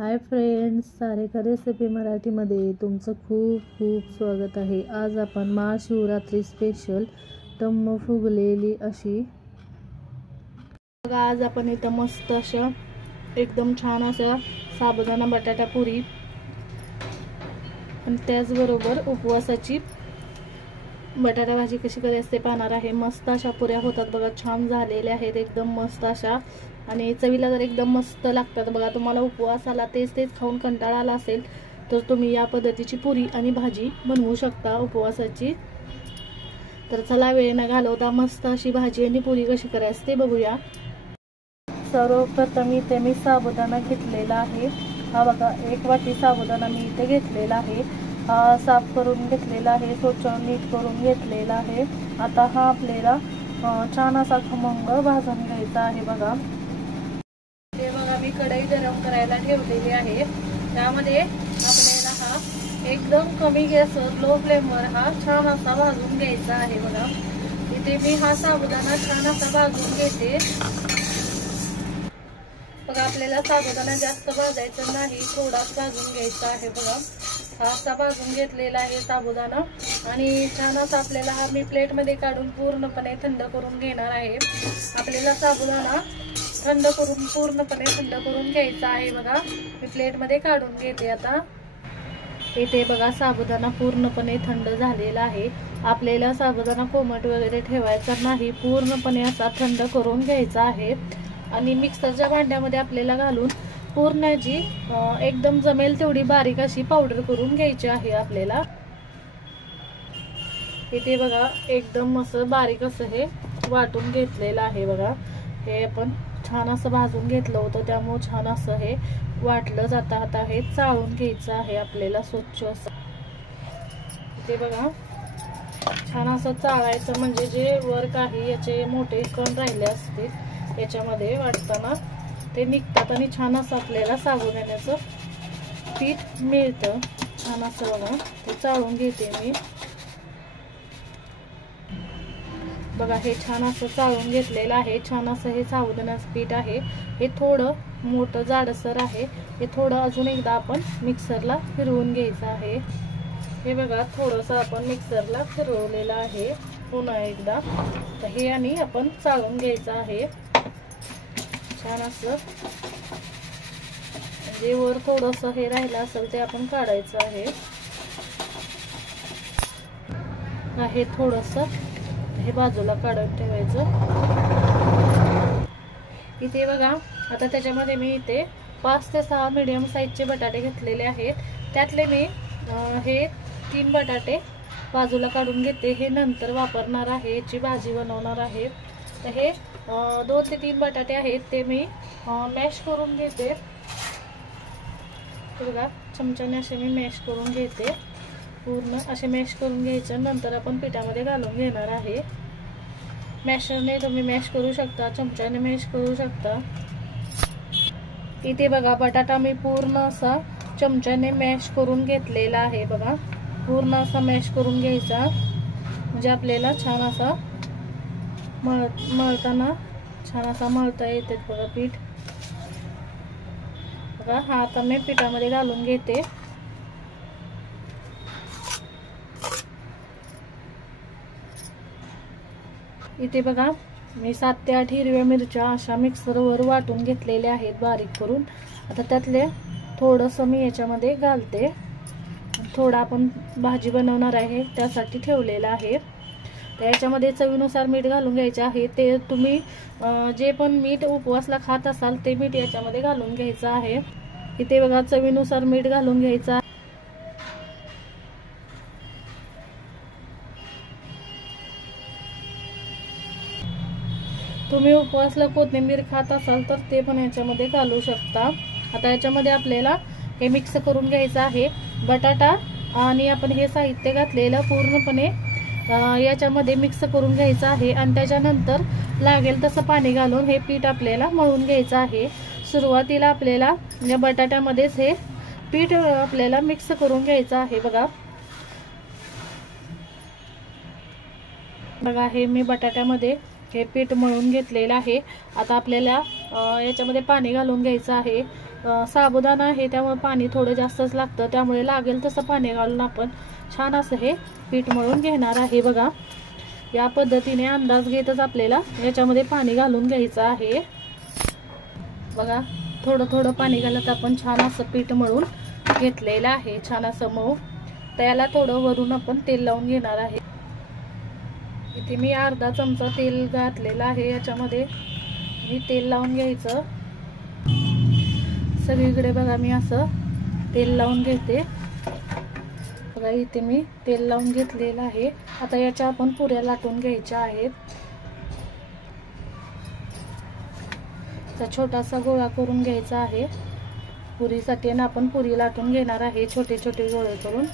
Hi friends, सारेका recipe मराठीमध्ये तुमचं खूप खूप स्वागत आहे। आज आपण महाशिवरात्री स्पेशल टम्म फुगलेली अशी आज आपण इथं मस्त अशा एकदम छान अशा साबुदाणा बटाटा पुरी आणि त्याचबरोबर उपवासाची बटाटा भाजी कशी करायची ते पाहणार आहे। मस्त अशा पुऱ्या होतात बघा, छान झालेल्या आहेत एकदम मस्त अशा आणि चवीला तर एकदम मस्त लागतात बघा। तुम्हाला उपवासाला तेच खाऊन कंटाळा आला असेल तर तुम्ही या पद्धतीची पुरी आणि भाजी बनवू शकता उपवासाची। तर चला वेळ न घालवता मस्त अशी भाजी आणि पुरी कशी करायची ते बघूया। सर्वप्रथम इथे मी साबुदाणा घेतलेला आहे। हा बघा, 1 वाटी साबुदाणा मी इथे घेतलेला आहे। साफ करून घेतलेला आहे, स्वच्छ नीट करून घेतलेला आहे। आता हा आपल्याला छान असा खमंग भाजून घ्यायचा आहे बघा। हे बघा, मी कढई गरम करायला ठेवलेली आहे। त्यामध्ये आपल्याला हा एकदम कमी गॅसवर लो फ्लेमवर हा छान असा भाजून घ्यायचा आहे बघा। इथे मी हा साबुदाणा छान असा भाजून घेते बघा। आपल्याला साबुदाणा जास्त भाजायचा नाही, थोडाच भाजून घ्यायचा आहे बघा। हा असा भाजून घेतलेला आहे साबुदाणा आणि छान असा आपल्याला हा मी प्लेट मध्ये काढून पूर्णपणे थंड करून घेणार आहे। आपल्याला साबुदाणा थंड करून पूर्णपणे थंड करून घ्यायचा आहे बघा। मी प्लेट मध्ये काढून घेते आता। इथे बघा, साबुदाणा पूर्णपणे थंड झालेला आहे। आपल्याला साबुदाणा कोमट वगैरे ठेवायचा नाही, पूर्णपणे असा थंड करून घ्यायचा आहे आणि मिक्सरच्या भांड्यामध्ये आपल्याला घालून पूर्ण जी एकदम जमेल तेवढी बारीक अशी पावडर करून घ्यायची आहे आपल्याला। इथे बघा, एकदम असं बारीक असं हे वाटून घेतलेलं आहे बघा। हे आपण छान असं भाजून घेतलं होतं, त्यामुळे छान असं हे वाटलं जातं। आता हे चाळून घ्यायचं आहे आपल्याला स्वच्छ असं। इथे बघा, छान असं चाळायचं म्हणजे जे वर काही याचे मोठे कण राहिले असतील याच्यामध्ये वाटताना ते निघतात आणि छान असं आपल्याला साबुदाण्याचं पीठ मिळतं। छान असं बघा, ते चाळून घेते मी बघा। हे छान असं चाळून घेतलेलं आहे। छान असं हे साबुदाण्याचं पीठ आहे। हे थोडं मोठं जाडसर आहे, हे थोडं अजून एकदा आपण मिक्सरला फिरवून घ्यायचं आहे। हे बघा, थोडंसं आपण मिक्सरला फिरवलेलं आहे पुन्हा एकदा। तर हे आणि आपण चाळून घ्यायचं आहे छान असं, म्हणजे वर थोडंसं हे राहिलं असेल ते आपण काढायचं आहे। हे थोडंसं हे बाजूला काढून ठेवायचं। इथे बघा, आता त्याच्यामध्ये मी इथे 5 ते 6 मीडियम साईजचे बटाटे घेतलेले आहेत। त्यातले मी हे 3 बटाटे बाजूला काढून घेते, हे नंतर वापरणार आहे, याची भाजी बनवणार आहे। तर हे 2 ते 3 बटाटे आहेत ते मी मॅश करून घेते बघा। चमच्याने असे मी मॅश करून घेते, पूर्ण असे मॅश करून घ्यायचे। नंतर आपण पिठामध्ये घालून घेणार आहे। मॅशरने तुम्ही मॅश करू शकता, चमच्याने मॅश करू शकता। इथे बघा, बटाटा मी पूर्ण असा चमच्याने मॅश करून घेतलेला आहे बघा। पूर्ण असा मॅश करून घ्यायचा म्हणजे आपल्याला छान असा मळताना छान असा मळता येते बघा पीठ बघा। हा आता मी पिठामध्ये घालून घेते। इथे बघा, मी 7 ते 8 हिरव्या मिरच्या अशा मिक्सरवर वाटून घेतलेल्या आहेत बारीक करून। आता त्यातले थोडंसं मी याच्यामध्ये घालते, थोडं आपण भाजी बनवणार आहे त्यासाठी ठेवलेलं आहे। तर याच्यामध्ये चवीनुसार मीठ घालून घ्यायचे आहे। ते तुम्ही जे पण मीठ उपवासला खात असाल ते मीठ याच्यामध्ये घालून घ्यायचं आहे। इथे बघा, चवीनुसार मीठ घालून घ्यायचं। तुम्ही उपवासला कोथिंबीर खात असाल तर ते पण याच्यामध्ये घालू शकता। आता याच्यामध्ये आपल्याला हे मिक्स करून घ्यायचं आहे। बटाटा आणि आपण हे साहित्य घातलेलं पूर्णपणे याच्यामध्ये मिक्स करून घ्यायचं आहे आणि त्याच्यानंतर लागेल तसं पाणी घालून हे पीठ आपल्याला मळून घ्यायचं आहे। सुरुवातीला आपल्याला या बटाट्यामध्येच हे पीठ आपल्याला मिक्स करून घ्यायचं आहे बघा। बघा, हे मी बटाट्यामध्ये हे पीठ मळून घेतलेलं आहे। आता आपल्याला याच्यामध्ये पाणी घालून घ्यायचं आहे। साबुदाणा आहे त्यामुळे पाणी थोडं जास्तच लागतं, त्यामुळे लागेल तसं पाणी घालून आपण छान असं हे पीठ मळून घेणार आहे बघा. या पद्धतीने अंदाज घेतच आपल्याला याच्यामध्ये पाणी घालून घ्यायचं आहे बघा. थोडं थोडं पाणी घालत आपण छान असं पीठ मळून घेतलेलं आहे, छान असं मऊ. त्याला थोडं वरून आपण तेल लावून घेणार आहे. इथे मी अर्धा चमचा तेल घातलेलं आहे याच्यामध्ये. मी तेल लावून घ्यायचं सगळीकडे बघा. मी असं तेल लावून घेते बघा. इथे मी तेल लावून घेतलेलं आहे. आता याच्या आपण पुऱ्या लाटून घ्यायच्या आहेत. छोटासा गोळा करून घ्यायचा आहे पुरीसाठी, आणि आपण पुरी लाटून घेणार आहे छोटे छोटे गोळे करून.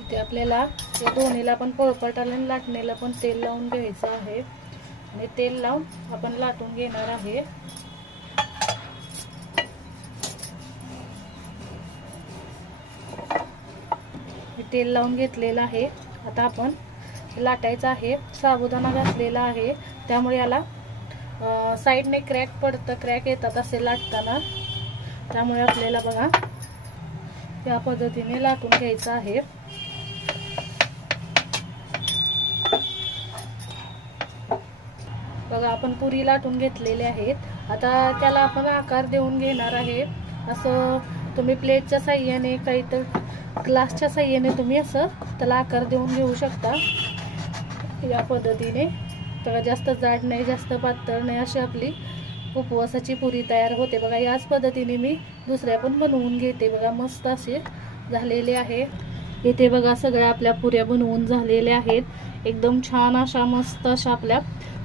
इथे आपल्याला या दोन्हीला पण पोळपाटाला आणि लाटणीला पण तेल लावून घ्यायचं आहे, आणि तेल लावून आपण लाटून घेणार आहे. तेल लावून घेतलेलं आहे. आता आपण लाटायचं आहे. साबुदाणा घातलेला आहे त्यामुळे याला साईडने क्रॅक येतात असे लाटताना, त्यामुळे आपल्याला बघा या पद्धतीने लाटून घ्यायचं आहे. बघा आपण पुरी लाटून घेतलेले आहेत. आता त्याला आपण आकार देऊन घेणार आहे. असं तुम्ही प्लेटच्या साह्याने काही तर ग्लासच्या साह्याने तुम्ही असं त्याला आकार देऊन घेऊ शकता या पद्धतीने. तर जास्त जाड नाही जास्त पातळ नाही अशी आपली उपवासाची पुरी तयार होते बघा. याच पद्धतीने मी दुसऱ्या पण बनवून घेते बघा. मस्त असे झालेले आहे. इथे बघा सगळ्या आपल्या पुऱ्या बनवून झालेल्या आहेत. एकदम छान अशा मस्त अशा आपल्या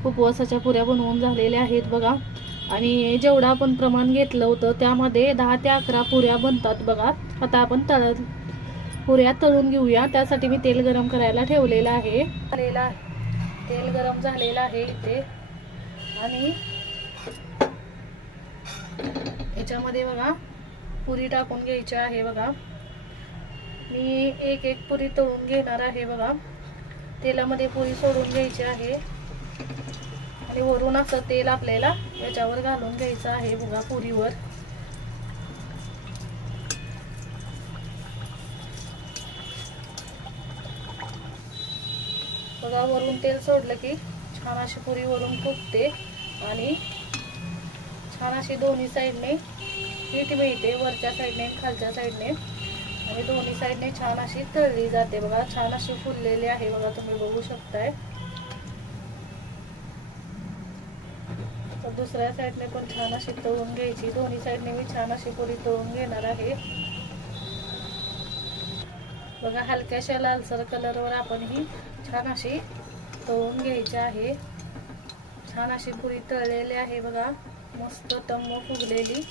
उपवासाच्या पुऱ्या बनवून झालेल्या आहेत बघा. आणि जेवढं आपण प्रमाण घेतलं होतं त्यामध्ये 10 ते 11 पुऱ्या बनतात बघा. आता आपण पुऱ्या तळून घेऊया. त्यासाठी मी तेल गरम करायला ठेवलेलं आहे. तेल गरम झालेलं आहे इथे, आणि याच्यामध्ये बघा पुरी टाकून घ्यायची आहे बघा. मी एक एक पुरी तळून घेणार आहे बघा. तेलामध्ये पुरी सोडून घ्यायची आहे, आणि वरून असं तेल आपल्याला याच्यावर घालून घ्यायचं आहे बघा पुरीवर. बघा वरून तेल सोडलं की छान अशी पुरी वरून फुगते, आणि छान अशी दोन्ही साईडने पीठ मिळते, वरच्या साईडने आणि खालच्या साईडने, आणि दोन्ही साईडने छान अशी तळली जाते बघा. छान अशी फुललेली आहे बघा, तुम्ही बघू शकताय. तर दुसऱ्या साईडने पण छान अशी तळून घ्यायची. दोन्ही साईडने मी छान अशी पुरी तळून घेणार आहे बघा. हलक्याशा लालसर कलरवर आपण ही छान अशी तळून घ्यायची आहे. छान अशी पुरी तळलेली आहे बघा, मस्त टम्म फुगलेली.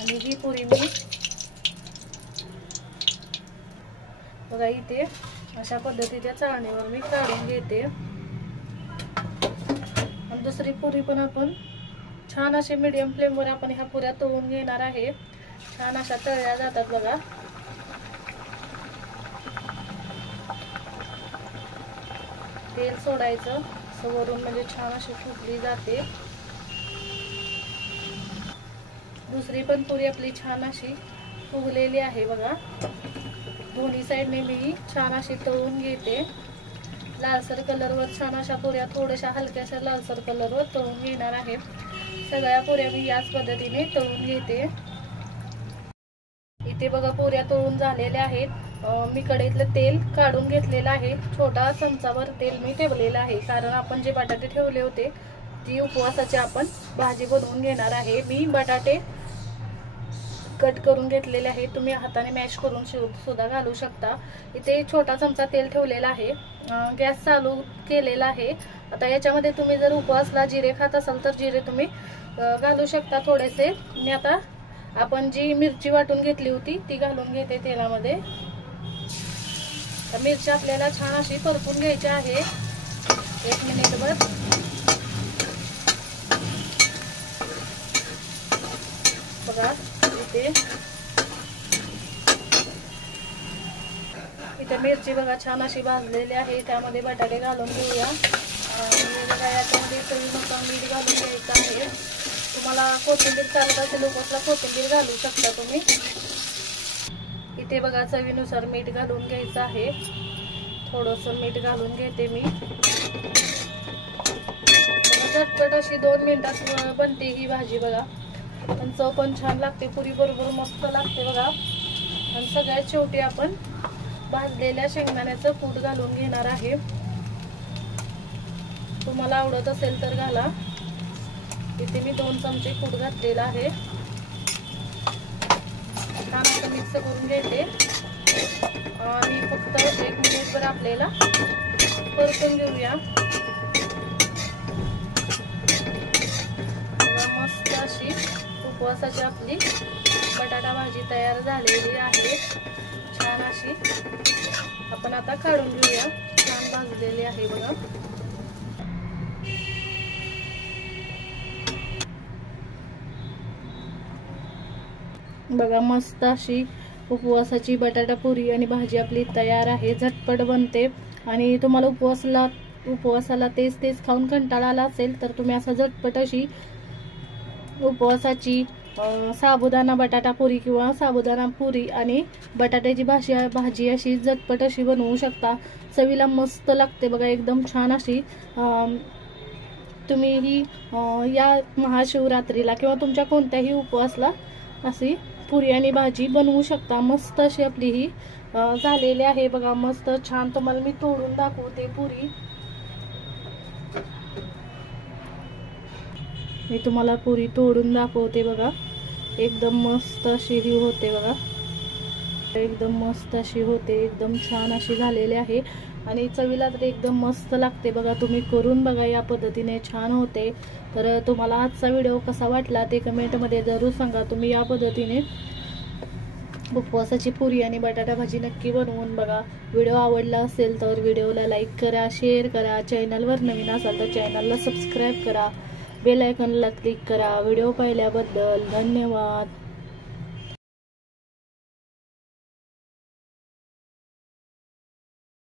आणि ही पुरी मी बघा इथे अशा पद्धतीच्या चाळणीवर मी काढून घेते. आणि दुसरी पुरी पण आपण छान अशी मीडियम फ्लेमवर आपण ह्या पुऱ्या तळून घेणार आहे. छान अशा तळल्या जातात बघा. तेल सोडायचं वरून, म्हणजे छान अशी फुगली जाते. दुसरी पण पुरी आपली छान अशी फुगलेली आहे बघा. दोन्ही साईडने मी छान अशी तळून घेते. लालसर कलरवर छान अशा पुऱ्या थोड्याशा हलक्याशा लालसर कलरवर तळून घेणार आहे. सगळ्या पुऱ्या मी याच पद्धतीने तळून घेते. इथे बघा पुऱ्या तळून झालेल्या आहेत. मी कढईतलं तेल काढून घेतलेलं आहे. छोटा चमचाभर तेल मी ठेवलेलं आहे, कारण आपण जे बटाटे ठेवले होते ती उपवासाची आपण भाजी बनवून घेणार आहे. मी बटाटे कट करून घेतलेले आहे. तुम्ही हाताने मॅश करून सुद्धा घालू शकता. इथे छोटा चमचा तेल ठेवलेला आहे. गॅस चालू केलेला आहे. आता याच्यामध्ये तुम्ही जर उपवासला जिरे खात असाल तर जिरे तुम्ही घालू शकता थोडेसे. मी आता आपण जी मिरची वाटून घेतली होती ती घालून घेते तेलामध्ये. मिरची आपल्याला छान अशी परतून घ्यायची आहे 1 मिनिटभर. बघा इथे मिरची बघा छान अशी भाजलेली आहे. त्यामध्ये बटाटे घालून घेऊया. आणि बघा याच्यामध्ये चवीनुसार मीठ घालून घ्यायचं आहे. तुम्हाला कोथिंबीर चालत असेल उपवासला कोथिंबीर घालू शकता तुम्ही। इथे बघा चवीनुसार मीठ घालून घ्यायचं आहे, थोडंसं मीठ घालून घेते मी। झटपट अशी 2 मिनिटात बनते ही भाजी बघा, आणि चव पण छान लागते, पुरी बरोबर मस्त लागते बघा। आणि सगळ्यात शेवटी आपण भाजलेल्या शेंगदाण्याचं कूट घालून घेणार आहे, तुम्हाला आवडत असेल तर घाला। इथे मी 2 चमचे कूट घातलेला आहे, छान आता मिक्स करून घेते आणि फक्त 1 मिनिटभर आपल्याला परतून घेऊया। मस्त अशी उपवासाची आपली बटाटा भाजी तयार झालेली आहे, छान अशी। आपण आता काढून घेऊया, छान भाजलेली आहे बघा। बघा मस्त अशी उपवासाची बटाटा पुरी आणि भाजी आपली तयार आहे, झटपट बनते। आणि तुम्हाला उपवासाला तेच खाऊन कंटाळा आला असेल तर तुम्ही असं झटपट अशी उपवासाची साबुदाणा बटाटा पुरी किंवा साबुदाणा पुरी आणि बटाट्याची भाजी अशी झटपट अशी बनवू शकता, चवीला मस्त लागते बघा, एकदम छान अशी। तुम्ही ही या महाशिवरात्रीला किंवा तुमच्या कोणत्याही उपवासला अशी पुरी आणि भाजी बनवू शकता। मस्त अशी आपली ही झालेली आहे बघा, मस्त छान। तुम्हाला मी तोडून दाखवते पुरी, मी तुम्हाला पुरी तोडून दाखवते बघा, एकदम मस्त अशी ही होते बघा, एकदम मस्त अशी होते, एकदम छान अशी झालेली आहे आणि चवीला तर एकदम मस्त लागते बघा। तुम्ही करून बघा, या पद्धतीने छान होते। तर तुम्हाला आजचा व्हिडिओ कसा वाटला ते कमेंटमध्ये जरूर सांगा। तुम्ही या पद्धतीने उपवासाची पुरी आणि बटाटा भाजी नक्की बनवून बघा। व्हिडिओ आवडला असेल तर व्हिडिओला लाईक करा, शेअर करा, चॅनलवर नवीन असाल तर चॅनलला सबस्क्राईब करा, बेल आयकॉनला क्लिक करा। व्हिडिओ पाहिल्याबद्दल धन्यवाद।